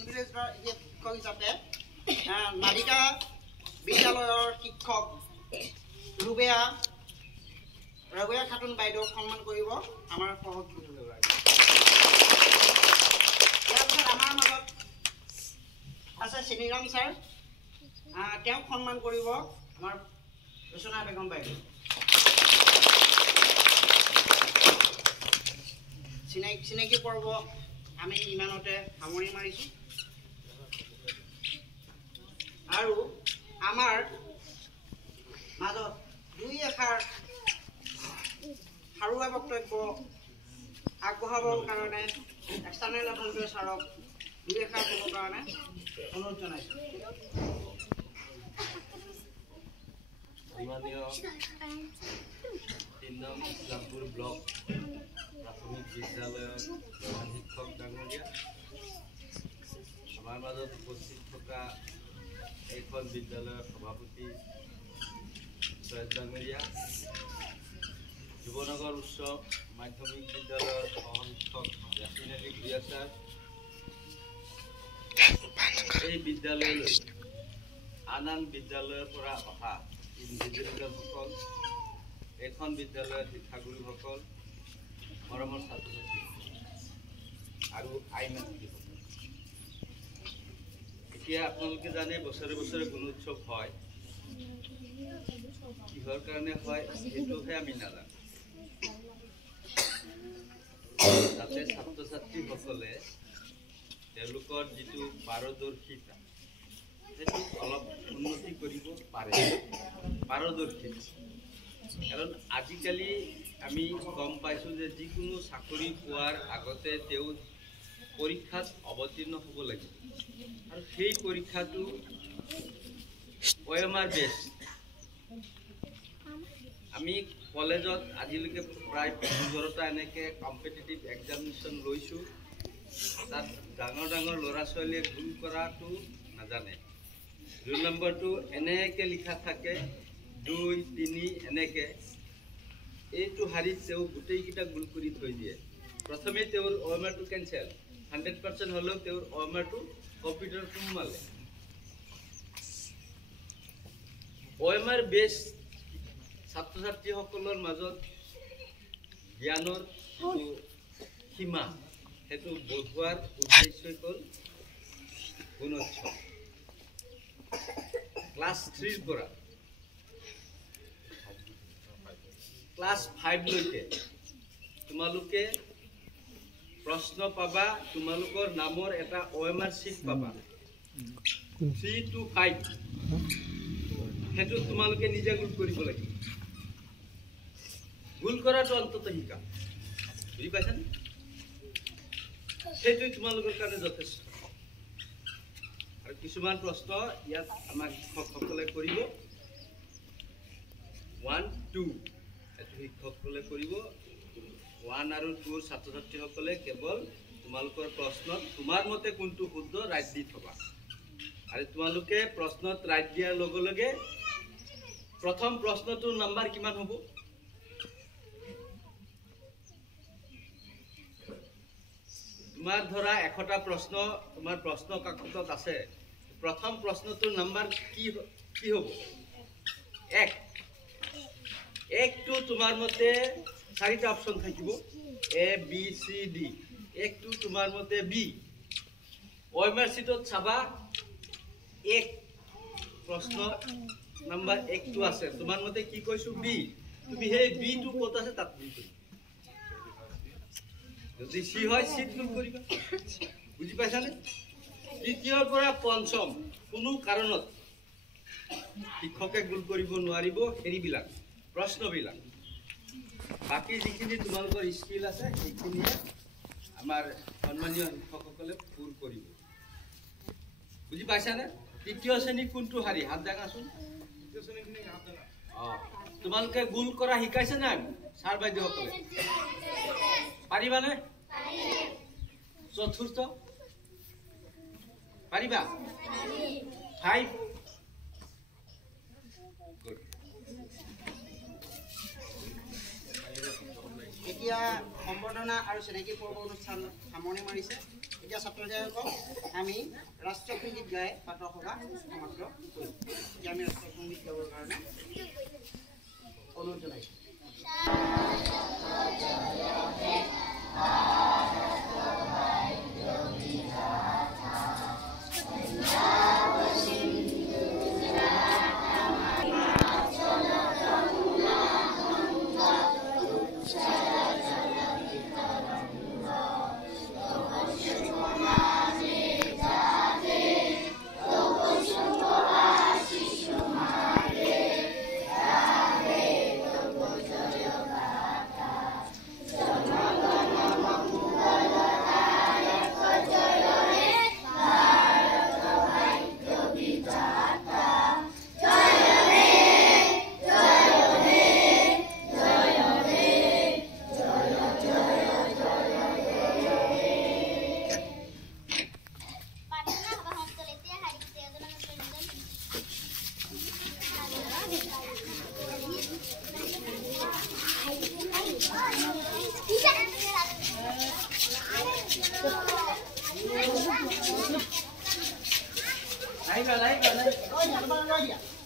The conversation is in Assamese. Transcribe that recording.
ইনভিজিলেটৰ শিক্ষক হিচাপে নালিকা বিদ্যালয়ৰ শিক্ষক ৰুবেয়া খাতুন বাইদেউক সন্মান কৰিব আমাৰ সহযোগী ইয়াৰ পিছত আমাৰ মাজত আছে শ্ৰীৰাম ছাৰ তেওঁক সন্মান কৰিব আমাৰ ৰচনা বেগম বাইদেউ চিনাকি পৰ্ব আমি ইমানতে সামৰি মাৰিছোঁ আৰু আমাৰ মাজত দুই এষাৰ সাৰুৱা বক্তব্য আগবঢ়াবৰ কাৰণে এক্সটাৰ্নেল এডভাইজাৰ ছাৰক দুই এষাৰ ক'বৰ কাৰণে অনুৰোধ জনাইছোঁ ইছলামপুৰ ব্লক প্ৰাথমিক বিদ্যালয়ৰ প্ৰধান শিক্ষক ডাঙৰীয়া আমাৰ মাজত উপস্থিত থকা এইখন বিদ্যালয়ৰ সভাপতি চয়দ ডাঙৰীয়া যুৱনগৰ উচ্চ মাধ্যমিক বিদ্যালয়ৰ সহশিক্ষক ইয়াছিন আলী ভূঞা ছাৰ এই বিদ্যালয়লৈ আন বিদ্যালয়ৰ পৰা অহা ইনভিজিলেটৰসকল এইখন বিদ্যালয়ৰ শিক্ষাগুৰুসকল মৰমৰ ছাত্ৰ ছাত্ৰী আৰু আইনজীৱীসকল এতিয়া আপোনালোকে জানে বছৰে বছৰে গুণোৎসৱ হয় কিহৰ কাৰণে হয় সেইটোহে আমি নাজানো যাতে ছাত্ৰ ছাত্ৰীসকলে তেওঁলোকৰ যিটো পাৰদৰ্শিতা সেইটো অলপ উন্নতি কৰিব পাৰে পাৰদৰ্শিতা কাৰণ আজিকালি আমি গম পাইছোঁ যে যিকোনো চাকৰি পোৱাৰ আগতে তেওঁ পৰীক্ষাত অৱতীৰ্ণ হ'ব লাগিব আৰু সেই পৰীক্ষাটো OMR বেষ্ট আমি কলেজত আজিলৈকে প্ৰায় ২০টা এনেকৈ কম্পিটিটিভ এক্সামিনেশ্যন লৈছোঁ তাত ডাঙৰ ডাঙৰ ল'ৰা ছোৱালীয়ে ভুল কৰাটো নাজানে ২ নম্বৰটো এনেকৈ লিখা থাকে ২ ৩ এনেকৈ এইটো শাৰীত তেওঁ গোটেইকেইটা ভুল কৰি থৈ দিয়ে প্ৰথমে তেওঁৰ OMRটো কেঞ্চেল 100% হ'লেও তেওঁৰ OMRটো কম্পিউটাৰত সোমালে OMR বেছ ছাত্ৰ ছাত্ৰীসকলৰ মাজত জ্ঞানৰ সীমা সেইটো বঢ়োৱাৰ উদ্দেশ্যই হ'ল গুণোৎসৱ ক্লাছ 3ৰ পৰা ক্লাছ 5 লৈকে তোমালোকে প্ৰশ্ন পাবা তোমালোকৰ নামৰ এটা OMR চিট পাবা 3 to 5 সেইটো তোমালোকে নিজে গোল কৰিব লাগিব গোল কৰাটো অন্তত শিকা বুজি পাইছানে সেইটো তোমালোকৰ কাৰণে যথেষ্ট আৰু কিছুমান প্ৰশ্ন ইয়াত আমাক শিক্ষকসকলে কৰিব 1 2 এটো শিক্ষকসকলে কৰিব 1 আৰু 2 ৰ ছাত্ৰ ছাত্ৰীসকলে কেৱল তোমালোকৰ প্ৰশ্নত তোমাৰ মতে কোনটো শুদ্ধ ৰাইট দি থবা আৰু তোমালোকে প্ৰশ্নত ৰাইট দিয়াৰ লগে লগে প্ৰথম প্ৰশ্নটোৰ নম্বৰ কিমান হ'ব তোমাৰ ধৰা 100টা প্ৰশ্ন তোমাৰ প্ৰশ্ন কাকতত আছে প্ৰথম প্ৰশ্নটোৰ নম্বৰ কি হ'ব 1 1টো তোমাৰ মতে 4টা অপচন থাকিব A B C D 1টো তোমাৰ মতে B OMR চিটত চাবা 1 প্ৰশ্ন নম্বৰ 1টো আছে তোমাৰ মতে কি কৈছো B তুমি হে B টো কত আছে তাত লিখি যদি সি হয় সিট গুণ কৰিবা বুজি পাইছানে দ্বিতীয়ৰ পৰা পঞ্চম কোনো কাৰণত শিক্ষকে গুণ কৰিব নোৱাৰিব হেৰিবিলাক প্ৰশ্নবিলাক বাকি যিখিনি তোমালোকৰ স্কিল আছে সেইখিনি আমাৰ সন্মানীয় শিক্ষকসকলে পূৰ কৰিব বুজি পাইছানে তৃতীয় শ্ৰেণী কোনটো হাৰি হাত দাঙাচোন তৃতীয় শ্ৰেণীখিনি হাত দাঙা তোমালোকে গুণ কৰা শিকাইছে না ছাৰ বাইদেউসকলে পাৰিবানে চতুৰ্থ পাৰিবা 5 এতিয়া সম্বৰ্ধনা আৰু চিনাকি পৰ্ব অনুষ্ঠান সামৰণি মাৰিছে এতিয়া ছাত্ৰ-ছাত্ৰীসকল আমি ৰাষ্ট্ৰীয় সংগীত গাই পাঠৰ সভা সমাপ্ত কৰিম। এতিয়া আমি ৰাষ্ট্ৰীয় সংগীত গাবৰ কাৰণে অনুৰোধ জনাইছোঁ। Lấy rồi.